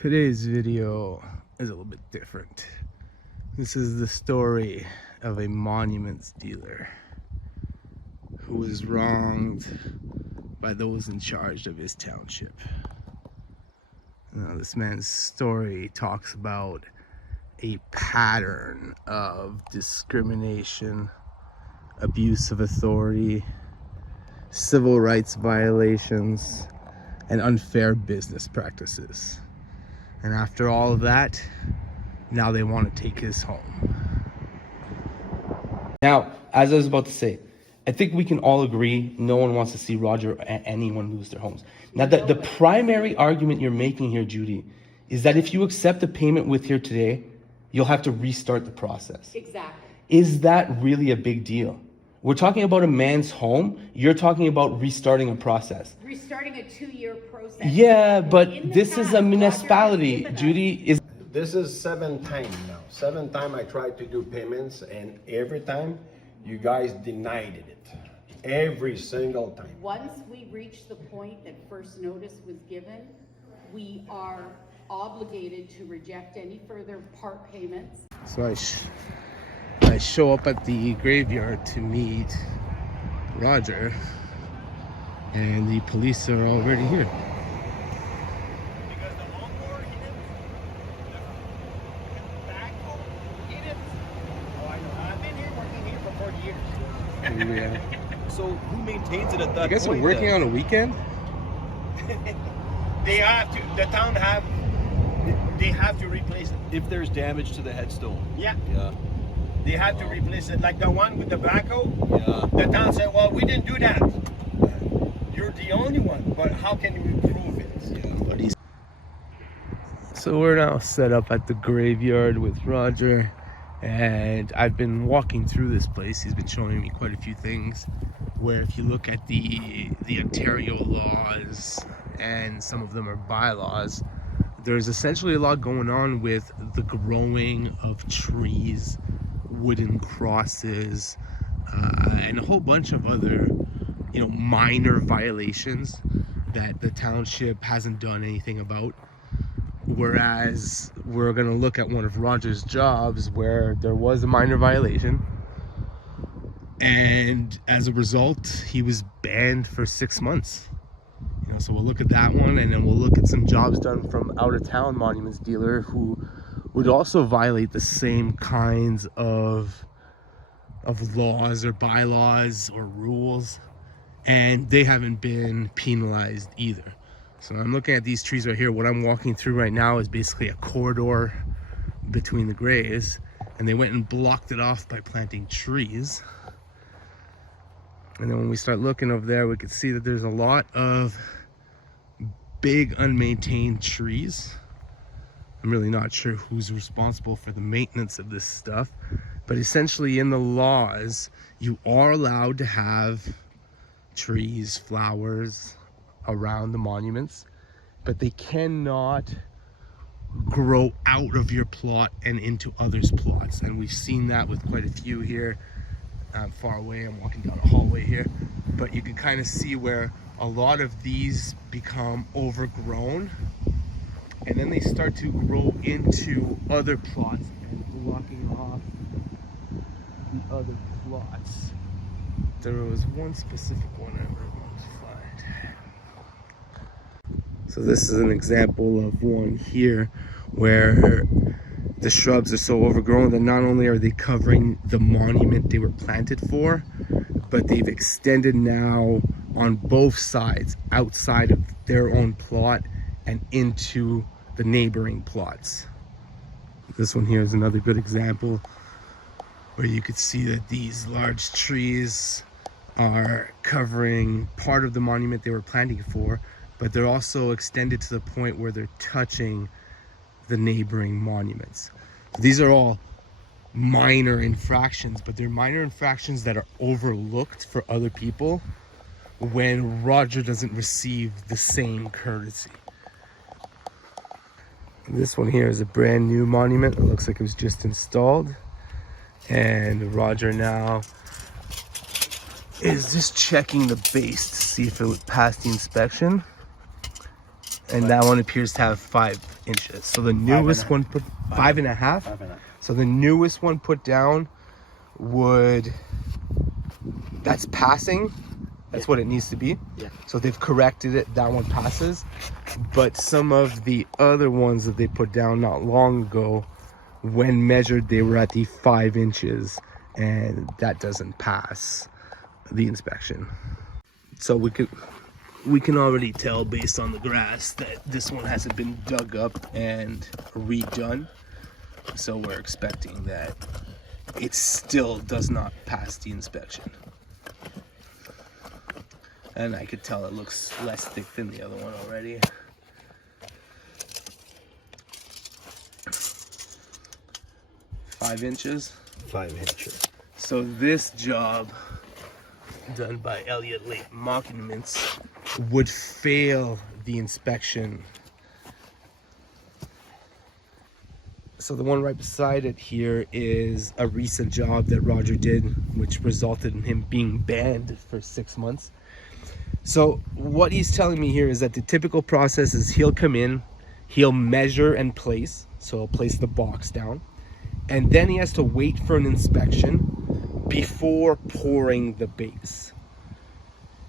Today's video is a little bit different. This is the story of a monuments dealer who was wronged by those in charge of his township. Now, this man's story talks about a pattern of discrimination, abuse of authority, civil rights violations, and unfair business practices. And after all of that, now they want to take his home. Now, as I was about to say, I think we can all agree no one wants to see Roger or anyone lose their homes. Now, the primary argument you're making here, Judy, is that if you accept a payment with here today, you'll have to restart the process. Exactly. Is that really a big deal? We're talking about a man's home. You're talking about restarting a process. Restarting a 2-year process. Yeah, but this is a municipality, Judy. This is 7th time now. 7th time I tried to do payments, and every time you guys denied it. Every single time. Once we reach the point that first notice was given, we are obligated to reject any further part payments. So I show up at the graveyard to meet Roger, and the police are already here. Because the lawnmower, the backhoe, Oh, I know. I've been here working here for 40 years. Yeah. So who maintains it at that You guys are point? working on a weekend? They have to. The town they have to replace it. If there's damage to the headstone. Yeah. Yeah. They have to replace it. Like the one with the backhoe. Yeah. The town said, "Well, we didn't do that." You're the only one, but how can you prove it? So we're now set up at the graveyard with Roger, and I've been walking through this place. He's been showing me quite a few things where if you look at the Ontario laws, and some of them are bylaws, there's essentially a lot going on with the growing of trees, wooden crosses, and a whole bunch of other minor violations that the township hasn't done anything about. Whereas we're going to look at one of Roger's jobs where there was a minor violation, and as a result he was banned for 6 months. So we'll look at that one, and then we'll look at some jobs done from out of town monuments dealer who would also violate the same kinds of laws or bylaws or rules, and they haven't been penalized either. So I'm looking at these trees right here. What I'm walking through right now is basically a corridor between the graves, and they went and blocked it off by planting trees. And then when we start looking over there, we can see that there's a lot of big unmaintained trees. I'm really not sure who's responsible for the maintenance of this stuff, but essentially in the laws, you are allowed to have trees, flowers around the monuments, but they cannot grow out of your plot and into others' plots. And we've seen that with quite a few here. I'm far away, I'm walking down a hallway here, but you can kind of see where a lot of these become overgrown, and then they start to grow into other plots and blocking off the other plots. There was one specific one I really wanted to find. So this is an example of one here where the shrubs are so overgrown that not only are they covering the monument they were planted for, but they've extended now on both sides outside of their own plot and into the neighboring plots. This one here is another good example where you could see that these large trees are covering part of the monument they were planting for, but they're also extended to the point where they're touching the neighboring monuments. So these are all minor infractions, but they're minor infractions that are overlooked for other people when Roger doesn't receive the same courtesy. This one here is a brand new monument. It looks like it was just installed, and Roger now is just checking the base to see if it would pass the inspection. And that one appears to have 5 inches. So the newest one put 5.5. 5.5. So the newest one put down that's passing. That's what it needs to be. Yeah. So they've corrected it. That one passes. But some of the other ones that they put down not long ago, when measured, they were at the 5 inches, and that doesn't pass the inspection. So we can already tell based on the grass that this one hasn't been dug up and redone. So we're expecting that it still does not pass the inspection. And I could tell it looks less thick than the other one already. Five inches. 5 inches. So this job done by Elliott Lake Monuments would fail the inspection. So the one right beside it here is a recent job that Roger did, which resulted in him being banned for 6 months. So what he's telling me here is that the typical process is he'll come in, he'll measure and place. So he'll place the box down, and then he has to wait for an inspection before pouring the base.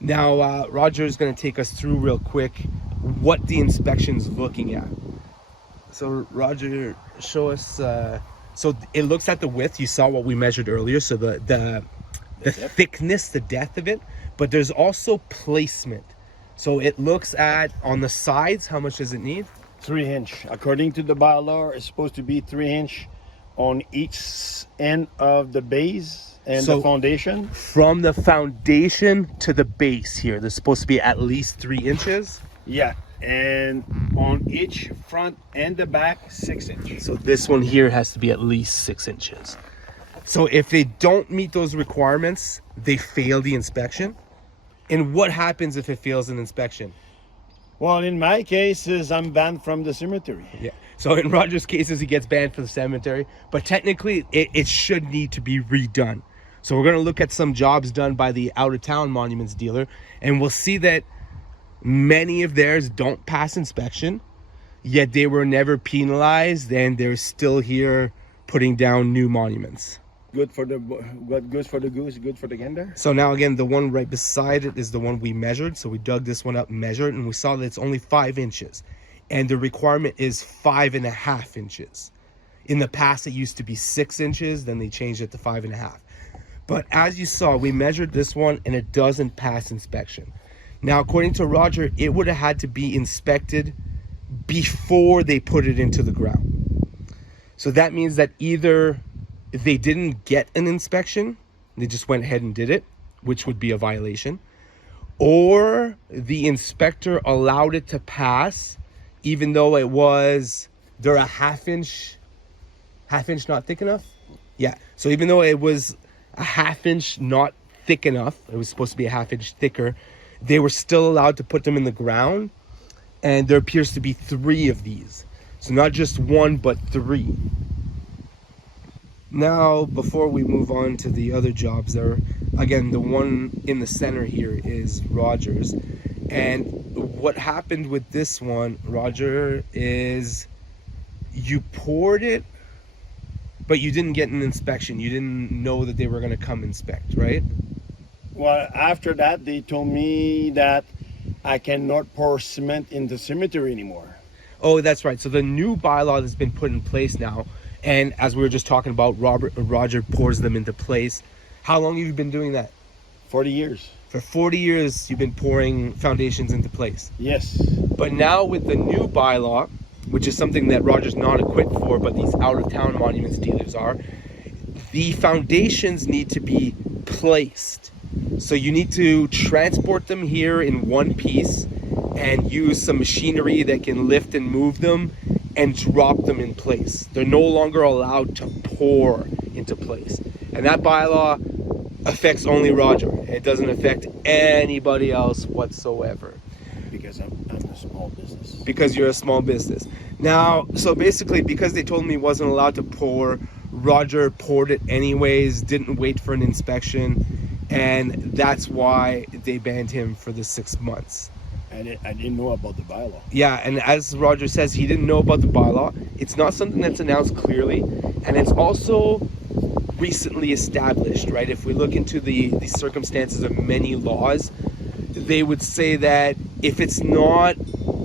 Now, Roger is going to take us through real quick what the inspection's looking at. So Roger, show us, so it looks at the width. You saw what we measured earlier, so the thickness, the depth of it, but there's also placement. So it looks at, on the sides, how much does it need? 3 inch. According to the bylaw, it's supposed to be 3 inch on each end of the base and So- the foundation. From the foundation to the base here, there's supposed to be at least 3 inches. Yeah, and on each front and the back, 6 inches. So this one here has to be at least 6 inches. So if they don't meet those requirements, they fail the inspection. And what happens if it fails an inspection? Well, in my case, is I'm banned from the cemetery. Yeah. So in Roger's cases, he gets banned for the cemetery, but technically it should need to be redone. So we're going to look at some jobs done by the out-of-town monuments dealer, and we'll see that many of theirs don't pass inspection, yet they were never penalized, and they're still here putting down new monuments. Good for the what goes for the goose, good for the gander. So now again, the one right beside it is the one we measured. So we dug this one up, measured, and we saw that it's only 5 inches. And the requirement is 5.5 inches. In the past, it used to be 6 inches, then they changed it to 5.5. But as you saw, we measured this one and it doesn't pass inspection. Now, according to Roger, it would have had to be inspected before they put it into the ground. So that means that either they didn't get an inspection, they just went ahead and did it, which would be a violation, or the inspector allowed it to pass even though it was, they're a half inch not thick enough? Yeah, so even though it was a half inch not thick enough, it was supposed to be a half inch thicker, they were still allowed to put them in the ground, and there appears to be 3 of these. So not just 1, but 3. Now, before we move on to the other jobs there, again, the one in the center here is Roger's. And what happened with this one, Roger, is you poured it, but you didn't get an inspection. You didn't know that they were going to come inspect, right? Well, after that, they told me that I cannot pour cement in the cemetery anymore. Oh, that's right. So the new bylaw that's been put in place now, and as we were just talking about, Roger pours them into place. How long have you been doing that? 40 years. For 40 years, you've been pouring foundations into place. Yes. But now with the new bylaw, which is something that Roger's not equipped for, but these out-of-town monuments dealers are, the foundations need to be placed. So you need to transport them here in one piece and use some machinery that can lift and move them and drop them in place. They're no longer allowed to pour into place. And that bylaw affects only Roger. It doesn't affect anybody else whatsoever. Because I'm a small business. Because you're a small business. Now, so basically, because they told me he wasn't allowed to pour, Roger poured it anyways, didn't wait for an inspection, and that's why they banned him for the 6 months. I didn't know about the bylaw. Yeah, and as Roger says, he didn't know about the bylaw. It's not something that's announced clearly, and it's also recently established, right? If we look into the circumstances of many laws, they would say that if it's not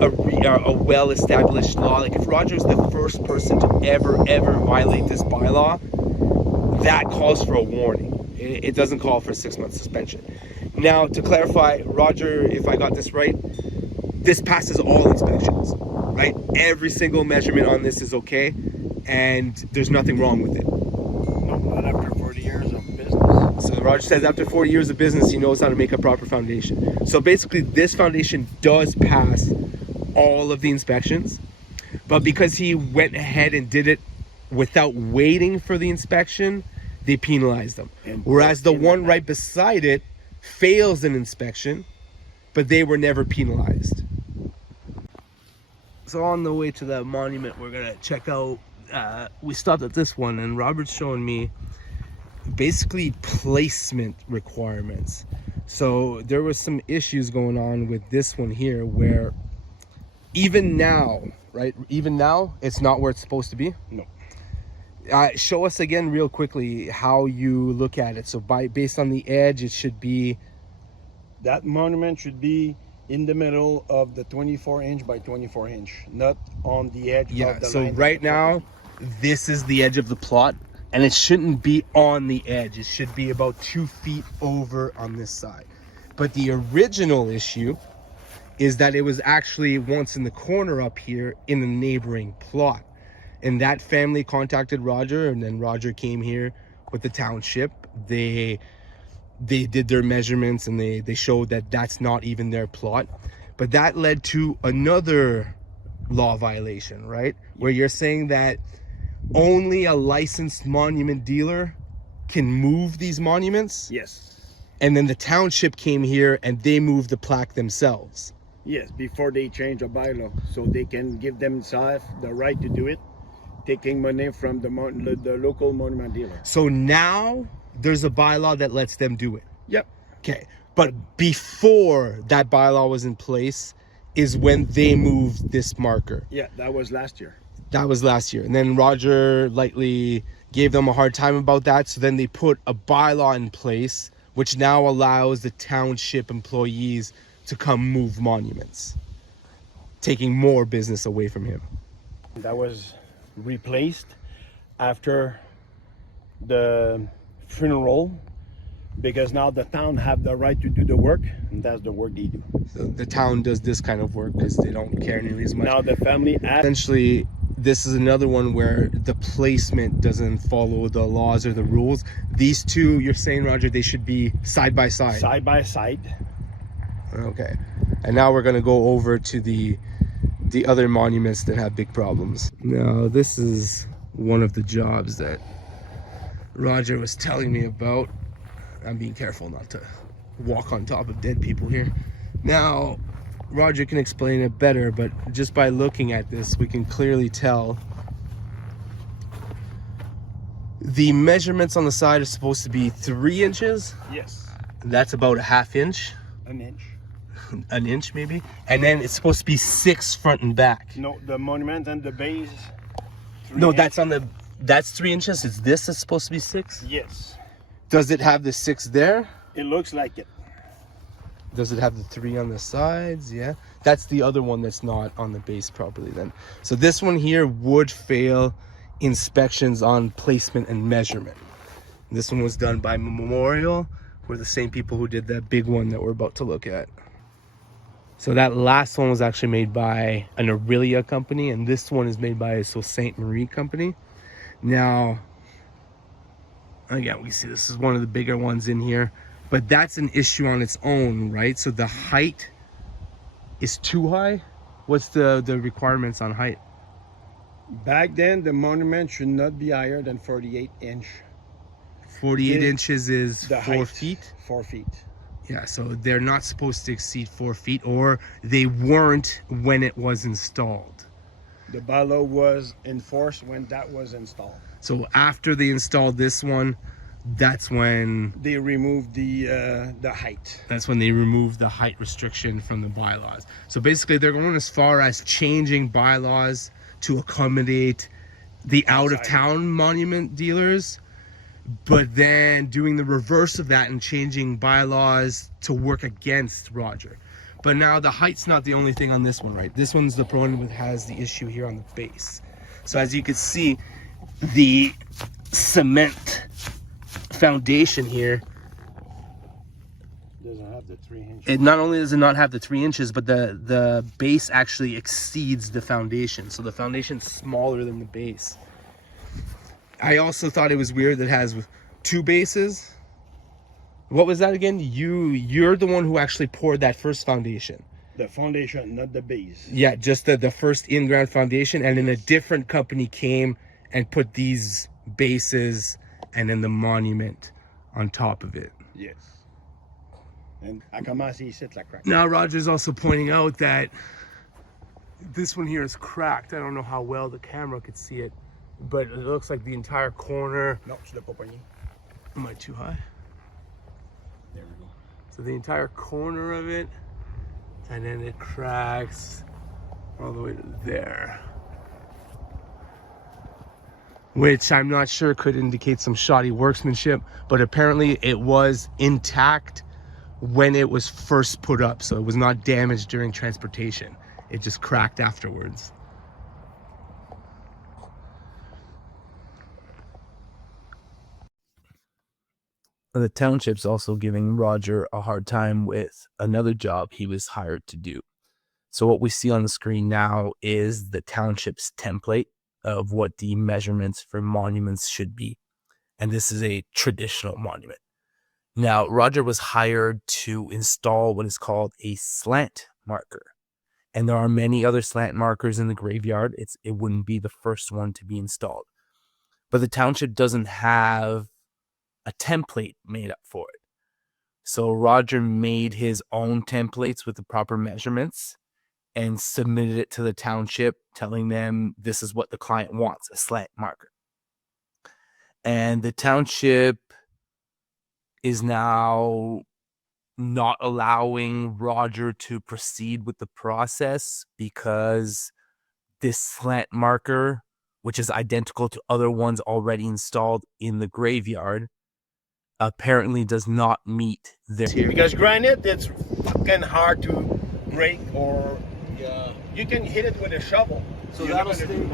a well-established law, like if Roger's the first person to ever violate this bylaw, that calls for a warning. It doesn't call for a 6-month suspension. Now, to clarify, Roger, if I got this right, this passes all inspections, right? Every single measurement on this is okay, and there's nothing wrong with it. No, not after 40 years of business. So Roger says after 40 years of business, he knows how to make a proper foundation. So basically, this foundation does pass all of the inspections, but because he went ahead and did it without waiting for the inspection, they penalized them. Whereas the one right beside it fails an inspection, but they were never penalized. So on the way to the monument, we're gonna check out, we stopped at this one, and Robert's showing me basically placement requirements. So there was some issues going on with this one here where even now, right? Even now, it's not where it's supposed to be. No. Show us again real quickly how you look at it. So based on the edge, it should be... That monument should be in the middle of the 24-inch by 24-inch, not on the edge Yeah, of the so line. right now, this is the edge of the plot, and it shouldn't be on the edge. It should be about 2 feet over on this side. But the original issue is that it was actually once in the corner up here in the neighboring plot. And that family contacted Roger, and then Roger came here with the township. They did their measurements, and they showed that that's not even their plot. But that led to another law violation, right? Where you're saying that only a licensed monument dealer can move these monuments? Yes. And then the township came here and they moved the plaque themselves. Yes, before they change the bylaw, so they can give themselves the right to do it, taking money from the local monument dealer. So now there's a bylaw that lets them do it. Yep. Okay. But before that bylaw was in place is when they moved this marker. Yeah, that was last year. That was last year. And then Roger lightly gave them a hard time about that. So then they put a bylaw in place, which now allows the township employees to come move monuments, taking more business away from him. That was replaced after the funeral, because now the town have the right to do the work, and that's the work they do. So the town does this kind of work because they don't care nearly as much. Now the family Essentially, this is another one where the placement doesn't follow the laws or the rules. These two, you're saying, Roger, they should be side by side. side by side. Okay. And now we're going to go over to the other monuments that have big problems. Now, this is one of the jobs that Roger was telling me about. I'm being careful not to walk on top of dead people here. Now, Roger can explain it better, but just by looking at this, we can clearly tell the measurements on the side are supposed to be 3 inches. Yes. That's about a ½ inch. An inch maybe, and then it's supposed to be 6 front and back. No, the monument and the base. No, that's 3 inches. It's this that's supposed to be 6. Yes. Does it have the 6 there? It looks like it. Does it have the 3 on the sides? Yeah, that's the other one that's not on the base properly then. So this one here would fail inspections on placement and measurement. This one was done by Memorial. We're the same people who did that big one that we're about to look at. So that last one was actually made by an Aurelia company, and this one is made by a Sault Ste. Marie company. Now, again, we see this is one of the bigger ones in here, but that's an issue on its own, right? So the height is too high. What's the requirements on height? Back then, the monument should not be higher than 48 inch. 48 inches is The 4 height, feet. 4 feet. Yeah, so they're not supposed to exceed 4 feet, or they weren't when it was installed. The bylaw was enforced when that was installed. So after they installed this one, that's when They removed the height. they removed the height restriction from the bylaws. So basically they're going as far as changing bylaws to accommodate the out of town monument dealers, but then doing the reverse of that and changing bylaws to work against Roger. But now the height's not the only thing on this one, right? This one's the one that has the issue here on the base. So as you can see, the cement foundation here, Doesn't have the 3 inches. it not only does it not have the 3 inches, but the base actually exceeds the foundation. So the foundation's smaller than the base. I also thought it was weird that it has 2 bases. What was that again? You're the one who actually poured that first foundation. The foundation, not the base. Yeah, just the first in-ground foundation, and then a different company came and put these bases and then the monument on top of it. Yes. And I commencé ici la craque. Now Roger's also pointing out that this one here is cracked. I don't know how well the camera could see it, but it looks like the entire corner. Non, tu l'as pas pogné. Am I too high? There we go. So the entire corner of it, and then it cracks all the way to there, which I'm not sure could indicate some shoddy workmanship, but apparently it was intact when it was first put up, so it was not damaged during transportation. It just cracked afterwards. The township's also giving Roger a hard time with another job he was hired to do. So what we see on the screen now is the township's template of what the measurements for monuments should be. And this is a traditional monument. Now, Roger was hired to install what is called a slant marker. And there are many other slant markers in the graveyard. It wouldn't be the first one to be installed. But the township doesn't have a template made up for it. So Roger made his own templates with the proper measurements and submitted it to the township, telling them this is what the client wants, a slant marker. And the township is now not allowing Roger to proceed with the process because this slant marker, which is identical to other ones already installed in the graveyard, apparently does not meet their... Because granite, it's fucking hard to break, or you can hit it with a shovel. So You're that'll not gonna stay. do-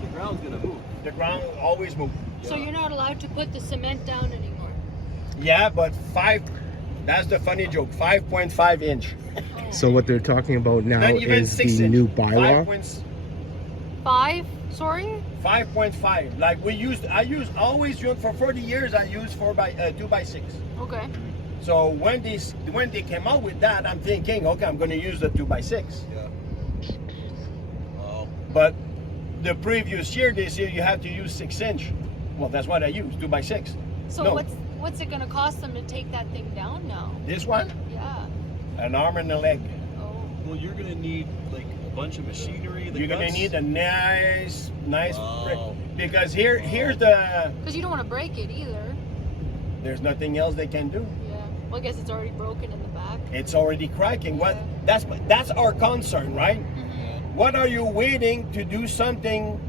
The ground's gonna move. The ground will always move. So you're not allowed to put the cement down anymore? Yeah, but that's the funny joke, 5.5 inch. So what they're talking about now Not even is 6 the inch. new bylaw. 5.5. Like I always use for 40 years. I use 2x6. Okay. So when they came out with that, I'm thinking, okay, I'm going to use the 2x6. Yeah. Wow. But the previous year, they said you have to use 6 inch. Well, that's what I use, 2x6. So No. what's it gonna cost them to take that thing down now? This one, Yeah. an arm and a leg. Oh. Well, you're gonna need like a bunch of machinery. You're going to need a nice Wow. brick. Because here's the, Because you don't want to break it either. there's nothing else they can do. Yeah. Well, I guess it's already broken in the back. It's already cracking. What? That's our concern, right? What are you waiting to do something?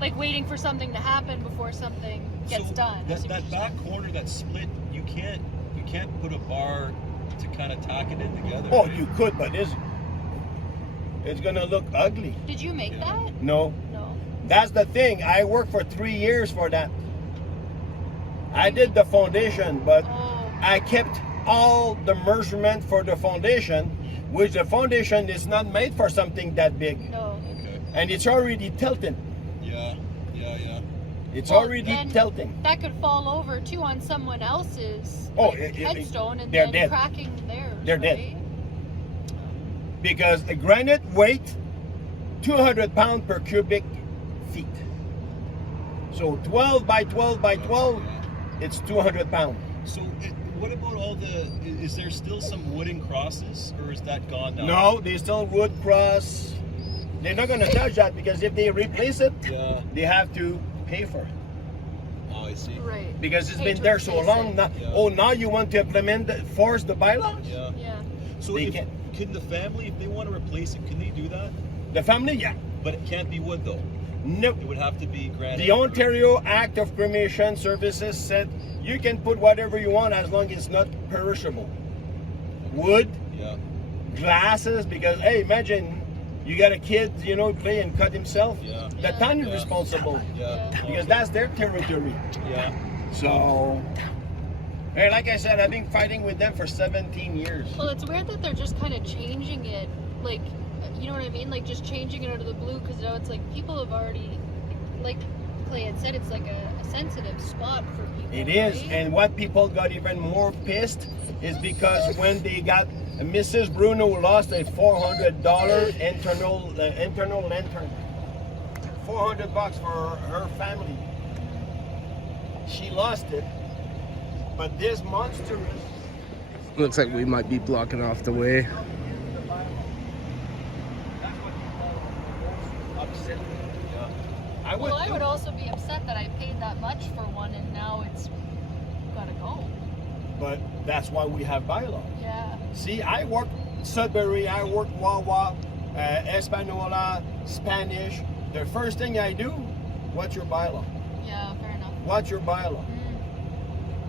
Like waiting for something to happen before something gets done. That back corner that's split, you can't put a bar to kind of tack it in together. Oh, right? you could, but it's gonna look ugly. Did you make that? No, No. that's the thing. I worked for 3 years for that. I did the foundation, but Oh. I kept all the measurement for the foundation, which the foundation is not made for something that big, No. Okay. and it's already tilting. Yeah. It's Well, already then tilting. That could fall over too on someone else's Oh, headstone and they're then dead. cracking theirs. They're dead. right? Because the granite weight 200 pounds per cubic feet. So 12 by 12 by 12, it's 200 pounds. So what about all the? Is there still some wooden crosses, or is that gone now? No, there's still wood cross. They're not gonna touch that because if they replace it, Yeah. they have to pay for it. Oh, I see. Right. Because it's Pay been to there so replace long it. now. Yeah. Oh, now you want to force the bylaws? Yeah. Yeah. So They if, can- can the family, if they want to replace it, can they do that? The family, yeah. But it can't be wood though. Nope. It would have to be granite. The Ontario Act of Cremation Services said you can put whatever you want as long as it's not perishable. Wood, Yeah. glasses, because hey, imagine you got a kid, you know, play and cut himself. Yeah. The town is responsible Yeah. because that's their territory. Yeah. So, hey, like I said, I've been fighting with them for 17 years. Well, it's weird that they're just kind of changing it, like, you know what I mean? Like, just changing it out of the blue, because now it's like people have already, like Clay had said, it's like a sensitive spot for people. It is, right? and what people got even more pissed is because when they got Mrs. Bruno lost a $400 internal lantern, $400 for her family. She lost it, but this monster Looks like we might be blocking off the way. upset. I would. Well, I too. would also be upset that I paid that much for one and now it's gotta go. But that's why we have bylaws. Yeah. See, I work Sudbury, I work Wawa, Espanola, Spanish. The first thing I do, what's your bylaw? Yeah, fair enough. What's your bylaw?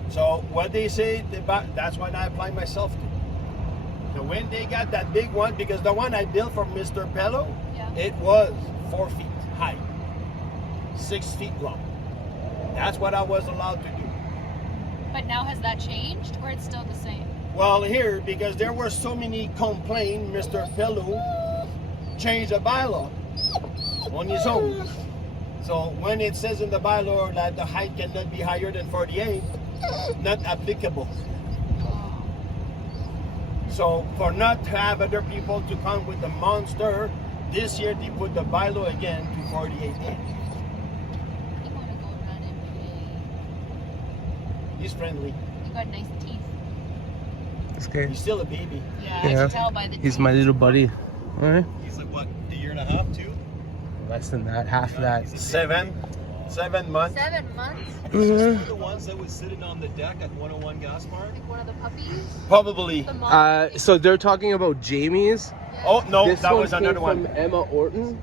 So what they say, that's what I apply myself to. So when they got that big one, because the one I built for Mr. Pello, Yeah. it was 4 feet high, 6 feet long. That's what I was allowed to do. But now has that changed or it's still the same? Well, here, because there were so many complaints, Mr. Pello changed the bylaw on his own. So when it says in the bylaw that the height cannot be higher than 48, not applicable. So for not to have other people to come with the monster, this year they put the bylaw again to 48 inches. I want to go run him He's friendly. today. You got nice teeth. Okay. He's still a baby. Yeah, I Yeah. can tell by the He's teeth. my little buddy. All right. He's like what, a year and a half, too? Less than that, half of that. 7 months. 7 months? Is this one of the ones that was sitting on the deck at 101 Gaspar? Like one of the puppies? Probably. The mom? So they're talking about Jamie's. Oh no, This that one was came another one. from Emma Orton.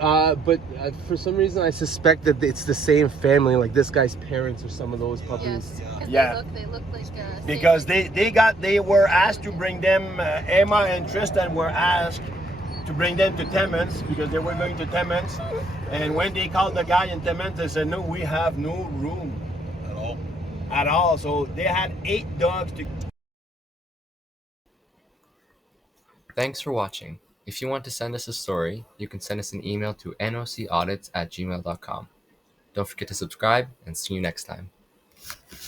But for some reason I suspect that it's the same family, like this guy's parents or some of those puppies. Yes. 'Cause Yeah. They look like Because they were asked to bring them, Emma and Tristan were asked to bring them to Timmins because they were going to Timmins. And when they called the guy in Timmins, they said, no, we have no room At all. at all. So they had 8 dogs to. Thanks for watching. If you want to send us a story, you can send us an email to nocaudits@gmail.com. Don't forget to subscribe and see you next time.